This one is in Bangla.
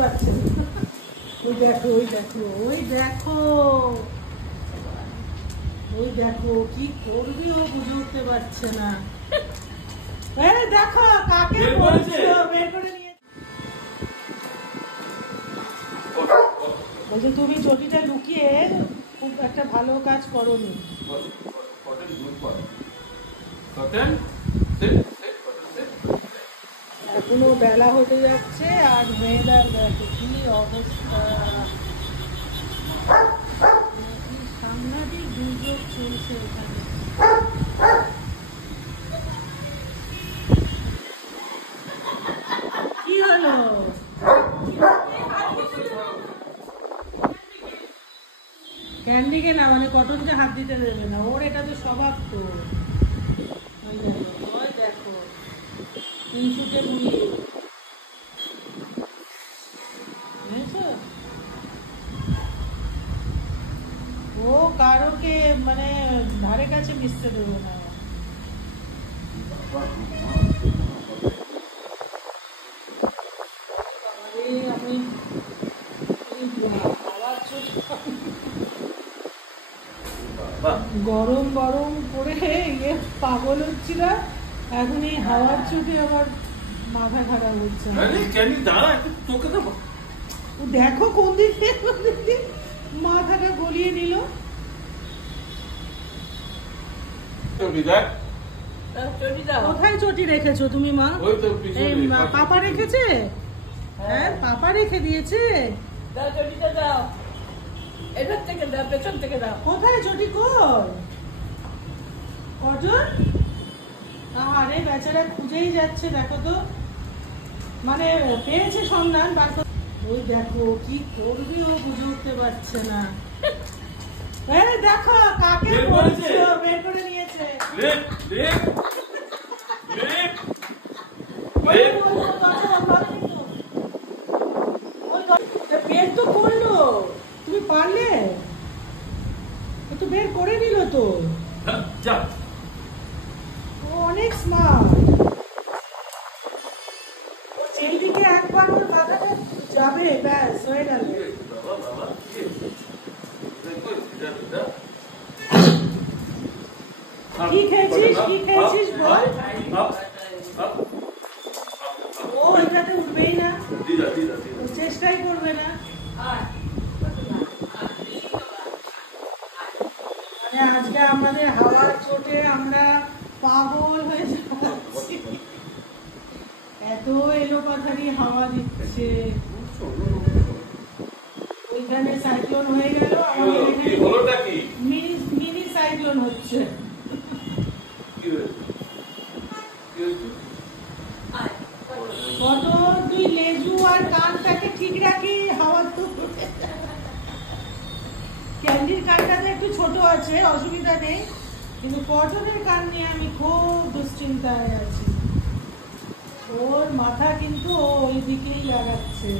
পারছে না। ওই দেখো ওই দেখো ওই দেখো ওই দেখো কি করবি ও বুঝে উঠতে পারছে না। দেখো কাকে বলছো বের করে নিয়ে বলছে তুমি চটিটা লুকিয়ে খুব একটা ভালো কাজ করোনি। এখনো বেলা হতে যাচ্ছে আর মেয়েদার দেখো কি অবস্থা, সাংঘাতিক দুর্যোগ চলছে এখানে। কি হলো? ক্যান্ডিকে না মানে কটনকে হাত দিতে দেবে না, ওর এটা তো স্বভাব। তো ওই দেখো ওই দেখো তিনশুটে বুড়ি বুঝেছো? ও কারোকে মানে ধারে কাছে মিশতে দেবো না। আমি গরম গরম করে ইয়ে পাগল হচ্ছিল, এখন এই হাওয়ার চোটে আবার মাথা খারাপ হচ্ছে। দেখো কোন দিক থেকে মাথাটা গলিয়ে নিল। কোথায় চটি রেখেছো তুমি মা? পাপা রেখেছে? হ্যাঁ পাপা রেখে দিয়েছে। এটার থেকে দাও, পেছন থেকে দাও। কোথায় চটি কর কজন? আরে বেচারা খুঁজেই যাচ্ছে, দেখো তো মানে পেয়েছে সন্ধান। ওই দেখো কি করবি ও বুঝে উঠতে পারছে না। দেখো কাকে বলছো বের করে নিয়েছে। বের তো করলো, তুমি পারলে তো বের করে নিল তো। ও অনেক স্মার্ট। ও যেদিকে একবার ওর মাথাটা যাবে ব্যাস হয়ে গেল। কি খেয়েছিস কি খেয়েছিস বল। ও এটাতে উঠবেই না, চেষ্টাই করবে না। মানে আজকে আমাদের হাওয়ার চোটে আমরা পাগল হয়ে যাচ্ছি, এত এলোপাথারি হাওয়া দিচ্ছে। ওইখানে সাইক্লোন হয়ে গেল, আমাদের এখানে মিনি সাইক্লোন হচ্ছে। কত তুই লেজু আর কানটাকে ঠিক রাখি, হাওয়া তো ক্যান্ডির কানটাতে একটু ছোট আছে অসুবিধা নেই, কিন্তু কটনের কান নিয়ে আমি খুব দুশ্চিন্তায় আছি। ওর মাথা কিন্তু ওই দিকেই লাগাচ্ছে।